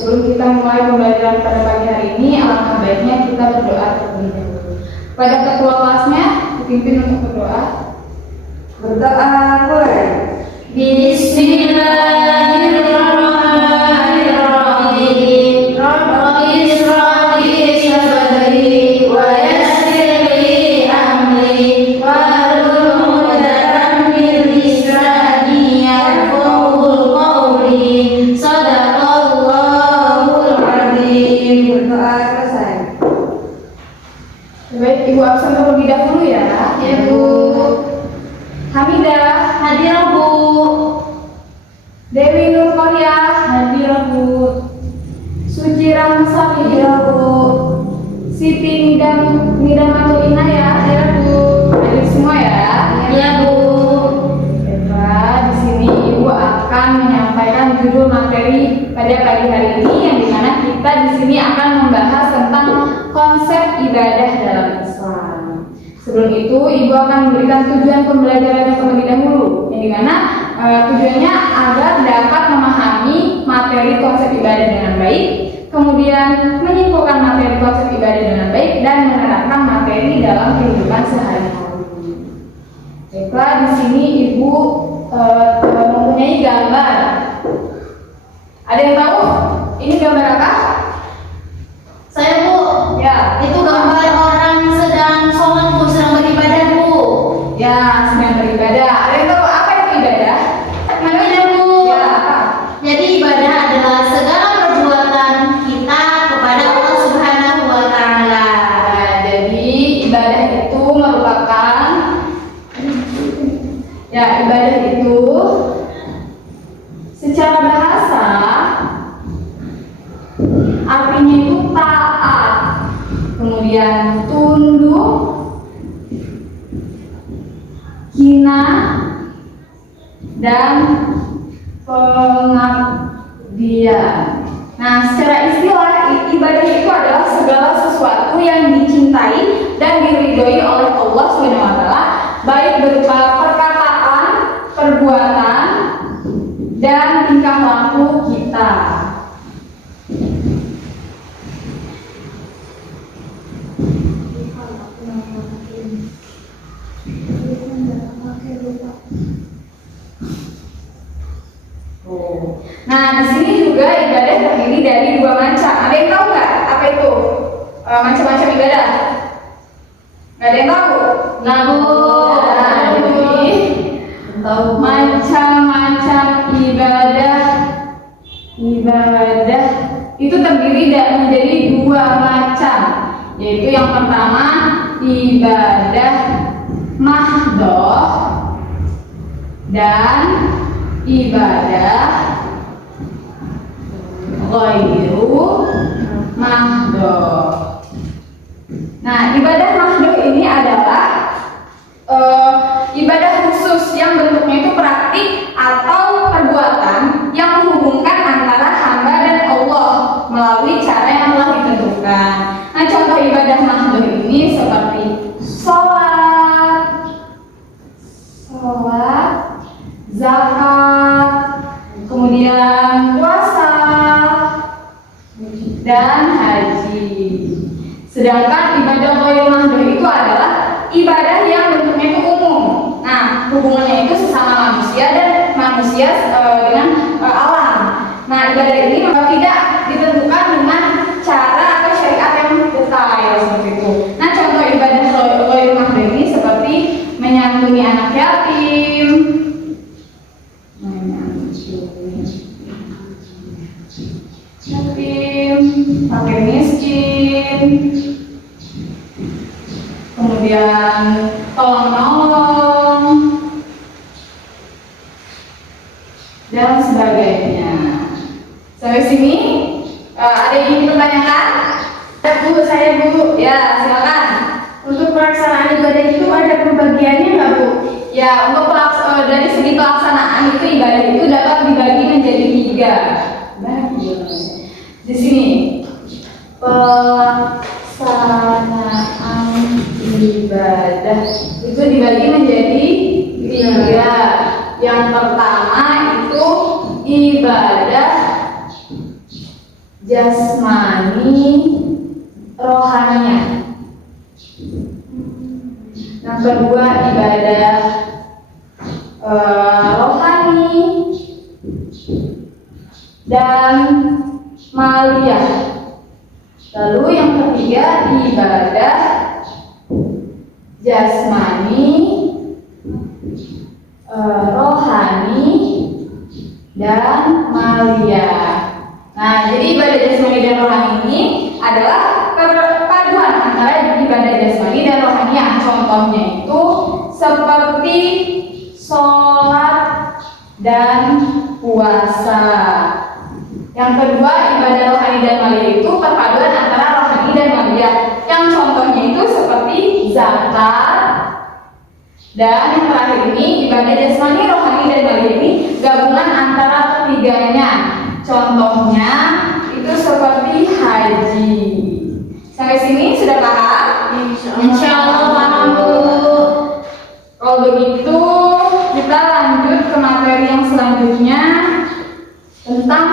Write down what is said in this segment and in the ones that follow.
sebelum kita mulai pembelajaran pada pagi hari ini, alangkah baiknya kita berdoa terlebih dahulu. Pada ketua kelasnya dipimpin untuk berdoa. Berdoa mulai. Bismillahirrahmanirrahim. Rabbi israh li sadri wa yassir li amri wahlul 'uqdatam min lisani yafqahu qawli. Shadaqallahul 'azim. Berdoa selesai. Baik, Ibu absen terlebih dahulu ya. Ya, Bu. Hamidah, Hadir, Bu. Dewi Nur Koryah, hadir Bu. Suci Ramsari, hadir Bu. Siti Nidamatul Inayah, hadir Bu. Hadir semua ya. Ya, Bu. Baiklah, di sini Ibu akan menyampaikan judul materi pada pagi hari ini, yang dimana kita di sini akan membahas tentang konsep ibadah dalam Islam. Sebelum itu, Ibu akan memberikan tujuan pembelajarannya terlebih dahulu, yang dimana tujuannya agar dapat memahami materi konsep ibadah dengan baik, kemudian menyimpulkan materi konsep ibadah dengan baik, dan menerapkan materi dalam kehidupan sehari-hari. Baiklah, di sini Ibu mempunyai gambar. Ada yang tahu ini gambar apa? Saya, Bu. Ya, Itu gambar orang sedang sholat, Bu, sedang beribadah, Bu. ya, sedang beribadah. Ada yang tahu apa itu ibadah? Namanya, Bu. Ya, apa? Jadi ibadah adalah segala perbuatan kita kepada Allah Subhanahu wa Ta'ala. Nah, jadi ibadah itu merupakan ibadah itu secara bahasa artinya itu taat, kemudian tunduk, hina, dan pengabdian. Nah, secara istilah ibadah itu adalah segala sesuatu yang dicintai dan diridhoi oleh Allah SWT, baik berupa perkataan, perbuatan, dan tingkah laku kita. Nah, di sini juga ibadah terdiri dari dua macam. Ada yang tahu nggak apa itu macam-macam ibadah? Nggak ada yang tahu? Nah, Bu. Nah, jadi macam-macam ibadah itu terdiri menjadi dua macam, yaitu yang pertama ibadah mahdhah dan ibadah ghairu mahdhah. Nah, ibadah mahdhah ini adalah ibadah khusus yang bentuknya itu praktik atau perbuatan yang menghubungkan antara hamba dan Allah melalui cara yang telah ditentukan. Nah, contoh ibadah mahdhah ini seperti sholat, zakat, kemudian puasa, dan haji. Sedangkan ibadah ghairu mahdhah itu adalah ibadah yang bentuknya itu umum. Nah, hubungannya itu sesama manusia dan manusia dengan alam. Nah, ibadah ini tidak ditentukan dengan cara atau syariat yang detail seperti itu. Nah, contoh ibadah ghairu mahdhah ini seperti menyantuni anak yatim, fakir miskin, kemudian tolong menolong, dan sebagainya. Sampai sini ada yang ingin dipertanyakan? Bu, saya Bu. Ya, silakan. Untuk pelaksanaan ibadah itu ada pembagiannya nggak, Bu? Ya, untuk dari segi pelaksanaan itu ibadah itu dapat dibagi menjadi 3. Di sini pelaksanaan ibadah itu dibagi menjadi 3. Yang pertama itu ibadah jasmani, rohaniah. Yang kedua ibadah rohani dan maliyah. Lalu yang ketiga ibadah jasmani, rohani dan maliyah. Nah, jadi ibadah jasmani dan rohani ini adalah perpaduan antara ibadah jasmani dan rohani. Contohnya itu seperti sholat dan puasa. Yang kedua ibadah rohani dan maliyah itu perpaduan antara rohani dan maliyah. Yang contohnya itu seperti zakat. Dan yang terakhir ini ibadah jasmani, rohani dan maliyah ini gabungan antara ketiganya. Contohnya itu seperti haji. Sampai sini sudah paham? Insya Allah paham Bu. Kalau begitu kita lanjut ke materi yang selanjutnya tentang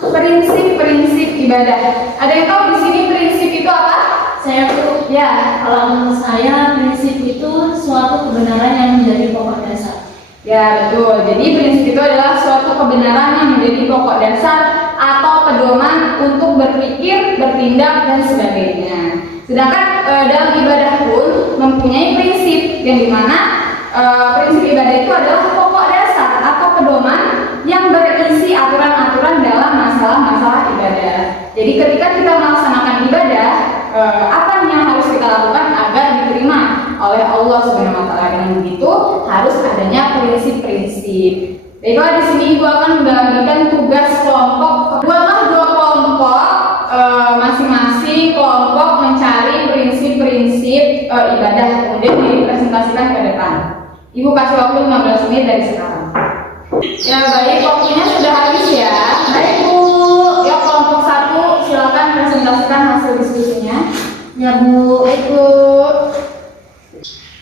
prinsip-prinsip ibadah. Ada yang tahu di sini prinsip itu apa? Saya Bu, Ya, kalau menurut saya prinsip itu suatu kebenaran yang menjadi pokok dasar. ya betul. Jadi prinsip itu adalah suatu kebenaran yang menjadi pokok dasar atau pedoman untuk berpikir, bertindak dan sebagainya. Sedangkan dalam ibadah pun mempunyai prinsip yang dimana prinsip ibadah itu adalah pokok dasar atau pedoman yang berisi aturan-aturan dalam masalah-masalah ibadah. Jadi ketika kita melaksanakan ibadah, apa yang harus kita lakukan agar diterima oleh Allah Subhanahu wa taala? Dengan begitu harus adanya prinsip-prinsip. Baiklah, di sini Ibu akan membagikan tugas kelompok. Buatlah dua kelompok, masing-masing kelompok mencari prinsip-prinsip ibadah, kemudian dipresentasikan ke depan. Ibu kasih waktu 15 menit dari sekarang. Ya baik, waktunya sudah habis ya. Baik Bu. Ya, kelompok 1 silakan presentasikan hasil diskusinya. Ya Bu. Baik Bu.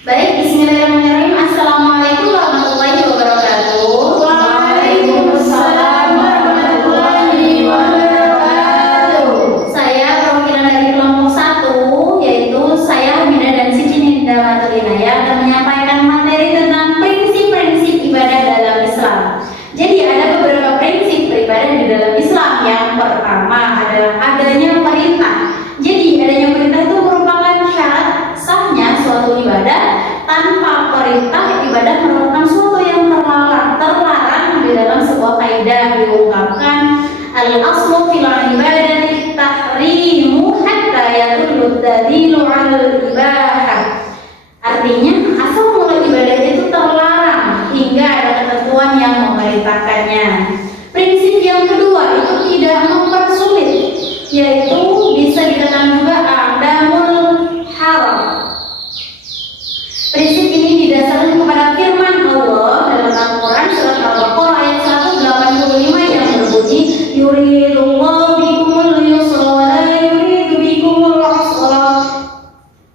Baik, bismillahirrahmanirrahim. Assalamualaikum warahmatullahi wabarakatuh. Waalaikumsalam warahmatullahi wabarakatuh. Saya perwakilan dari kelompok 1, yaitu saya Hamidah dan Siti Nindawati Inayah, akan menyampaikan materi tentang prinsip-prinsip ibadah dalam Islam. Jadi ada beberapa prinsip beribadah di dalam Islam. Yang pertama adalah adanya perintah. Jadi adanya perintah itu merupakan syarat sahnya suatu ibadah. Tanpa perintah, ibadah merupakan suatu yang terlarang di dalam sebuah kaidah diungkapkan al-aslu fil ibadati tahrimu hatta yadullu dalilu al-ibahah. Artinya asal mula ibadah itu terlarang hingga ada ketentuan yang memerintahkannya. Prinsip yang kedua itu tidak mempersulit, yaitu bisa dikatakan juga adamul haram. Prinsip ini didasarkan kepada firman Allah dalam Al-Quran surat Al-Baqarah ayat 185 yang berbunyi yuridullahu bikumul yusra wa la yuridu bikumul usra,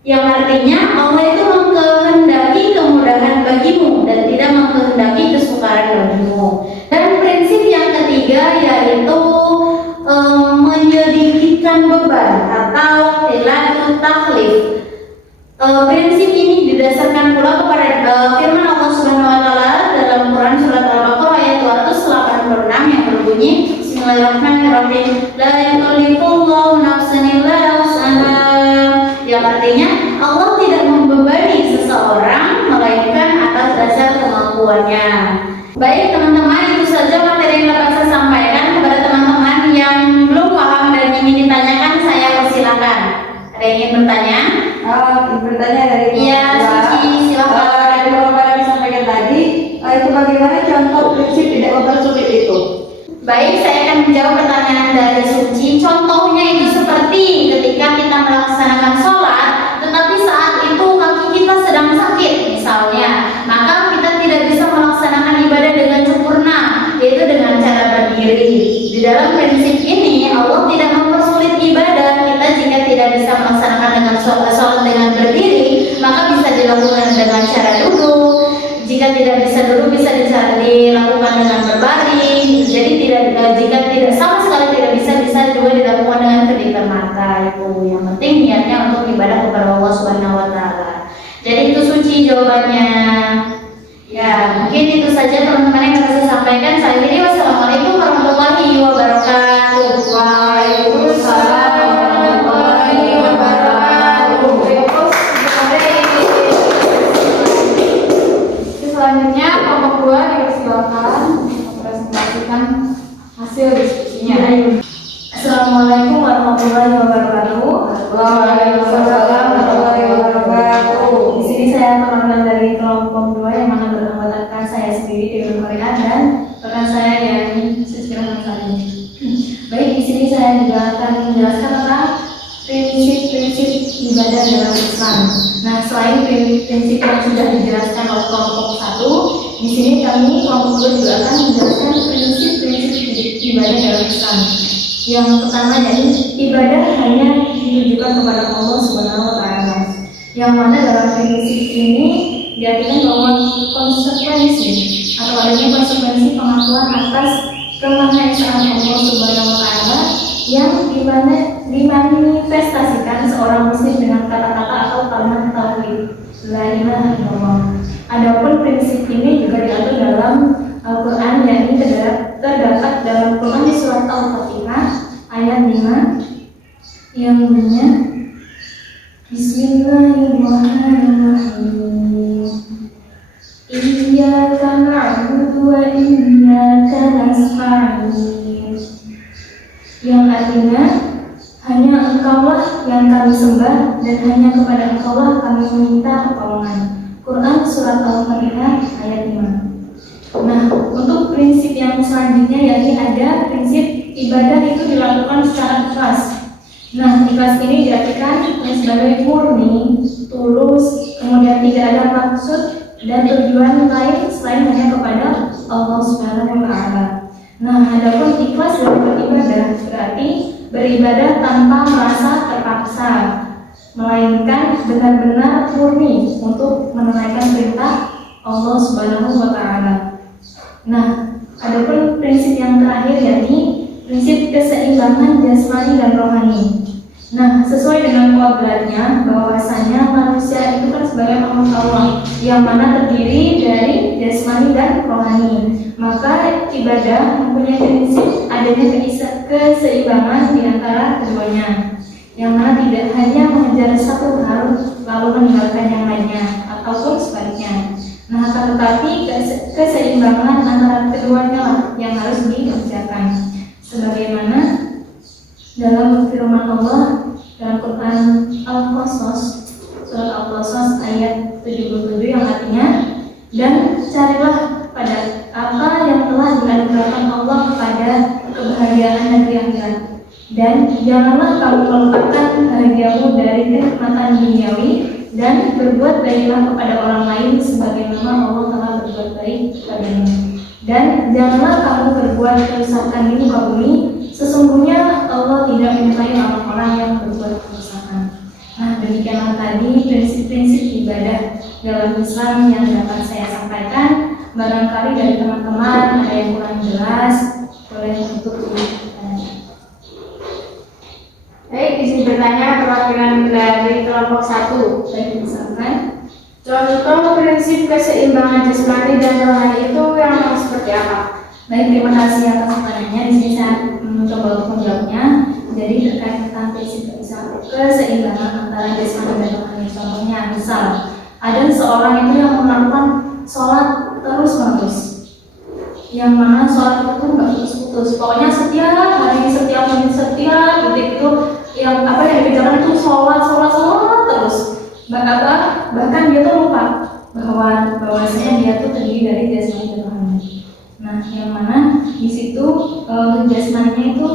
yang artinya Allah itu mengkehendaki kemudahan bagimu dan tidak mengkehendaki kesukaran bagimu. Dan prinsip yang ketiga yaitu menyedikitkan beban atau tilatut taklif. Prinsip ini didasarkan pula kepada firman Allah Subhanahu wa taala dalam Quran surat Al-Baqarah ayat 286 yang berbunyi Bismillahirrahmanirrahim la yukallifullahu nafsan illa wus'aha, yang artinya Allah tidak membebani seseorang melainkan atas dasar kemampuannya. Baik teman-teman, itu saja materi yang dapat saya sampaikan. Kepada teman-teman yang belum paham dan ingin ditanyakan, saya persilakan. Ada yang ingin bertanya? Bertanya dari Iya, Suci, silakan. Dari kelompok yang disampaikan tadi, itu bagaimana contoh prinsip tidak mempersulit itu? Baik, saya akan menjawab pertanyaan dari Suci. Contohnya itu seperti ketika kita melaksanakan sholat, tetapi saat itu kaki kita sedang sakit misalnya, maka kita tidak bisa melaksanakan ibadah dengan sempurna, yaitu dengan cara berdiri. Di dalam prinsip ini Allah tidak mempersulit ibadah kita. Jika tidak bisa melaksanakan dengan sholat dengan berdiri, maka bisa dilakukan dengan cara duduk. Jika tidak bisa duduk, bisa dilakukan dengan berbaring. Jadi jika tidak sama sekali tidak bisa juga dilakukan dengan kedipan mata itu. Yang penting niatnya untuk ibadah kepada Allah Subhanahu wa taala. Jadi itu suci jawabannya. Ya, mungkin itu saja teman-teman yang bisa saya sampaikan. Saya akhiri, wassalamualaikum warahmatullahi wabarakatuh. Waalaikumsalam warahmatullahi wabarakatuh. Selanjutnya kelompok 2 dipersilakan mempresentasikan hasil diskusinya. Assalamualaikum warahmatullahi wabarakatuh. Waalaikumsalam warahmatullahi wabarakatuh. Di sini saya perwakilan dari kelompok 2 yang mana beranggotakan saya sendiri Dewi Korea dan rekan saya yang Suci Rahman. Baik, di sini saya juga akan menjelaskan tentang prinsip-prinsip ibadah dalam Islam. Nah, selain prinsip yang sudah dijelaskan oleh kelompok 1, di sini kami kelompok 2 juga akan menjelaskan prinsip-prinsip ibadah dalam Islam. Yang pertama, yaitu ibadah hanya ditujukan kepada Allah Subhanahu wa taala. Yang mana dalam prinsip ini diartikan bahwa konsekuensi atau adanya konsekuensi pengakuan atas kemahaesaan Allah Subhanahu wa taala yang dimanifestasikan seorang muslim dengan kata-kata atau kalimat tauhid la ilaha illallah. Adapun prinsip ini juga diatur dalam Al-Qur'an, yakni terdapat dalam Quran di surat Al-Fatihah ayat 5 yang bunyinya Bismillahirrahmanirrahim. Iyyaka na'budu wa iyyaka nasta'in. Yang artinya hanya Engkaulah yang kami sembah dan hanya kepada Engkaulah kami meminta pertolongan. Quran surat Al-Fatihah ayat 5. Nah, untuk prinsip yang selanjutnya yakni ada prinsip ibadah itu dilakukan secara ikhlas. Nah, ikhlas ini diartikan sebagai murni, tulus, kemudian tidak ada maksud dan tujuan lain selain hanya kepada Allah Subhanahu wa taala. Nah, adapun ikhlas dalam beribadah berarti beribadah tanpa merasa terpaksa, melainkan benar-benar murni untuk menunaikan perintah Allah Subhanahu wa taala. Nah, adapun prinsip yang terakhir yakni prinsip keseimbangan jasmani dan rohani. Nah, sesuai dengan kodratnya bahwasanya manusia itu kan sebagai makhluk Allah yang mana terdiri dari jasmani dan rohani. Maka ibadah mempunyai prinsip adanya keseimbangan di antara keduanya, yang mana tidak hanya mengejar satu hal lalu meninggalkan yang lainnya ataupun sebaliknya. Nah, akan tetapi keseimbangan antara keduanya lah yang harus dikerjakan. Sebagaimana dalam firman Allah dalam Quran Al-Qasas surat Al-Qasas ayat 77 yang artinya, dan carilah pada apa yang telah dianugerahkan Allah kepada kebahagiaan negeri akhirat, dan janganlah kamu melupakan bahagiamu dari kenikmatan duniawi, dan berbuat baiklah kepada orang lain sebagaimana Allah telah berbuat baik kepadamu. Dan janganlah kamu berbuat kerusakan di muka bumi, sesungguhnya Allah tidak menyukai orang-orang yang berbuat kerusakan. Nah, demikianlah tadi prinsip-prinsip ibadah dalam Islam yang dapat saya sampaikan. Barangkali dari teman-teman ada yang kurang jelas, boleh untuk ditanya. Baik, izin bertanya perwakilan dari kelompok 1. Baik, misalkan Contoh prinsip keseimbangan jasmani dan rohani itu yang seperti apa? baik, terima kasih atas pertanyaannya. Di sini saya mencoba untuk menjawabnya. Jadi terkait tentang prinsip keseimbangan antara jasmani dan rohani. Contohnya, misal ada seorang itu yang melakukan sholat terus-menerus, yang mana sholat itu nggak putus-putus. Pokoknya setiap hari, setiap menit, setiap detik itu yang dikerjakan itu sholat terus. Bahkan dia tuh lupa bahwasanya dia tuh terdiri dari jasmani dan rohani. Nah, yang mana di situ jasmaninya itu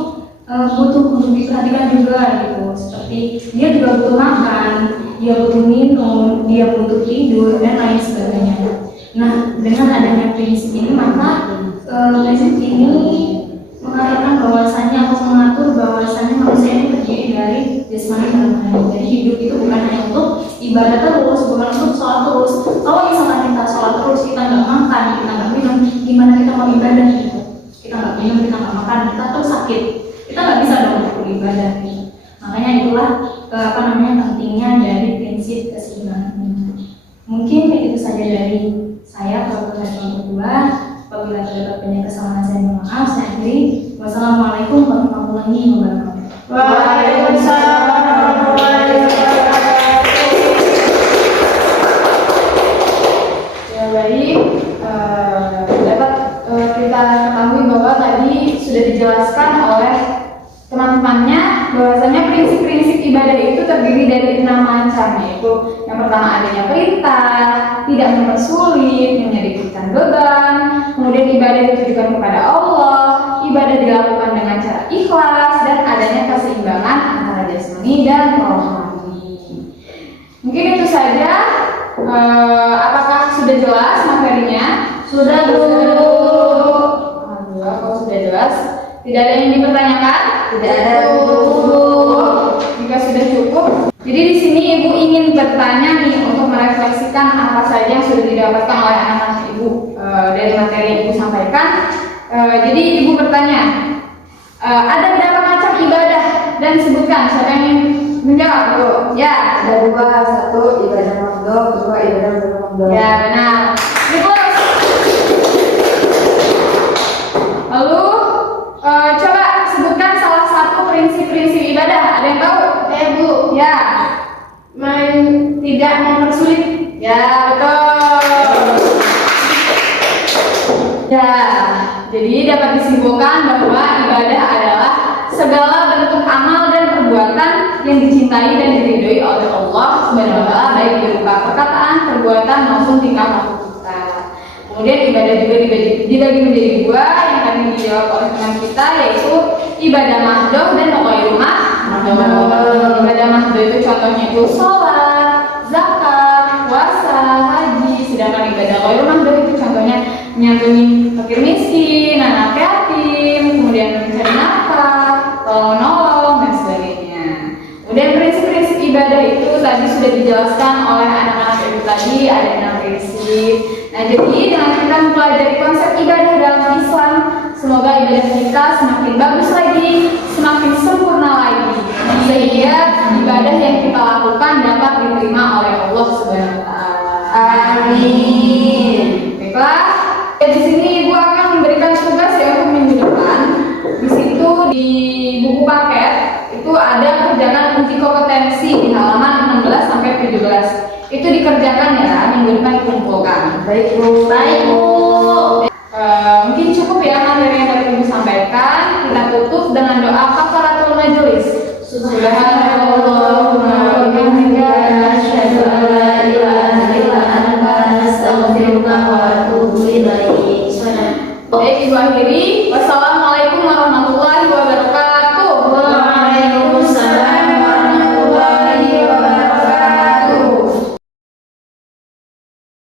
butuh untuk diperhatikan juga gitu. Seperti dia juga butuh makan, dia butuh minum, dia butuh tidur dan lain sebagainya. Nah, dengan adanya prinsip ini maka prinsip ini mengatakan bahwasanya atau mengatur bahwasanya manusia ini terdiri dari jasmani dan rohani. Jadi hidup itu bukan hanya untuk ibadah terus, bukan untuk sholat terus. Kalau misalkan kita sholat terus, kita nggak makan, kita nggak minum, gimana kita mau ibadah gitu? Kita nggak minum, kita nggak makan, kita terus sakit, kita nggak bisa dong. ibadah gitu. Makanya itulah pentingnya dari prinsip keseimbangan iman. Mungkin itu saja dari saya. Kalau contoh kedua, apabila terdapat banyak kesalahan saya mohon maaf. Saya akhiri. Wassalamualaikum warahmatullahi wabarakatuh. Waalaikumsalam warahmatullahi wabarakatuh. Ya baik, dapat kita ketahui bahwa tadi sudah dijelaskan oleh teman-temannya bahwasanya prinsip-prinsip ibadah itu terdiri dari 6 macam, yaitu yang pertama adanya perintah, tidak mempersulit, menyedikitkan beban, kemudian ibadah ditujukan kepada Allah, ibadah dilakukan dengan cara ikhlas, dan adanya keseimbangan antara jasmani dan rohani. Mungkin itu saja. Apakah sudah jelas materinya? Sudah, Bu. Alhamdulillah, kalau sudah jelas. Tidak ada yang dipertanyakan? Tidak ada. Jika sudah cukup. Jadi di sini Ibu ingin bertanya nih untuk merefleksikan apa saja yang sudah didapatkan oleh anak-anak Ibu dari materi yang Ibu sampaikan. Jadi Ibu bertanya, ada berapa macam ibadah dan sebutkan. Siapa yang ingin menjawab? Bu? Ya. Ada 2, 1 ibadah maghrib, 2 ibadah maghrib. Ya benar. Terus. Lalu coba sebutkan salah satu prinsip-prinsip ibadah. Ada yang tahu? Bu. Ya. Tidak mempersulit. Ya betul. Ya. Jadi dapat disimpulkan bahwa ibadah adalah segala bentuk amal dan perbuatan yang dicintai dan diridhoi oleh Allah Subhanahu wa taala, baik berupa perkataan, perbuatan maupun tingkah laku kita. Kemudian ibadah juga dibagi menjadi 2 yang tadi dijawab oleh teman kita, yaitu ibadah mahdoh dan ghairu mahdoh. Ibadah mahdoh itu contohnya itu sholat, zakat, puasa, haji. Sedangkan ibadah ghairu mahdoh itu contohnya menyantuni fakir miskin, anak yatim, kemudian mencari nafkah, tolong-menolong dan sebagainya. Kemudian prinsip-prinsip ibadah itu tadi sudah dijelaskan oleh anak-anak Ibu tadi, ada 6 prinsip. Nah, jadi dengan kita mempelajari konsep ibadah dalam Islam, semoga ibadah kita semakin bagus lagi, semakin sempurna lagi, sehingga ibadah yang kita lakukan dapat diterima oleh Allah Subhanahu wa taala. Amin. Baiklah, di sini Ibu akan memberikan tugas ya untuk minggu depan. Di situ di buku paket itu ada kerjaan uji kompetensi di halaman 16 sampai 17. Itu dikerjakan ya, minggu depan dikumpulkan. Baik, Bu. Baik, Bu. Mungkin cukup ya materi yang tadi Ibu sampaikan. Kita tutup dengan doa kafaratul majelis. Subhanallahumma wa bihamdika asyhadu an la ilaha illa anta astaghfiruka wa atubu ilaik. Baik, Ibu akhiri. Wassalamualaikum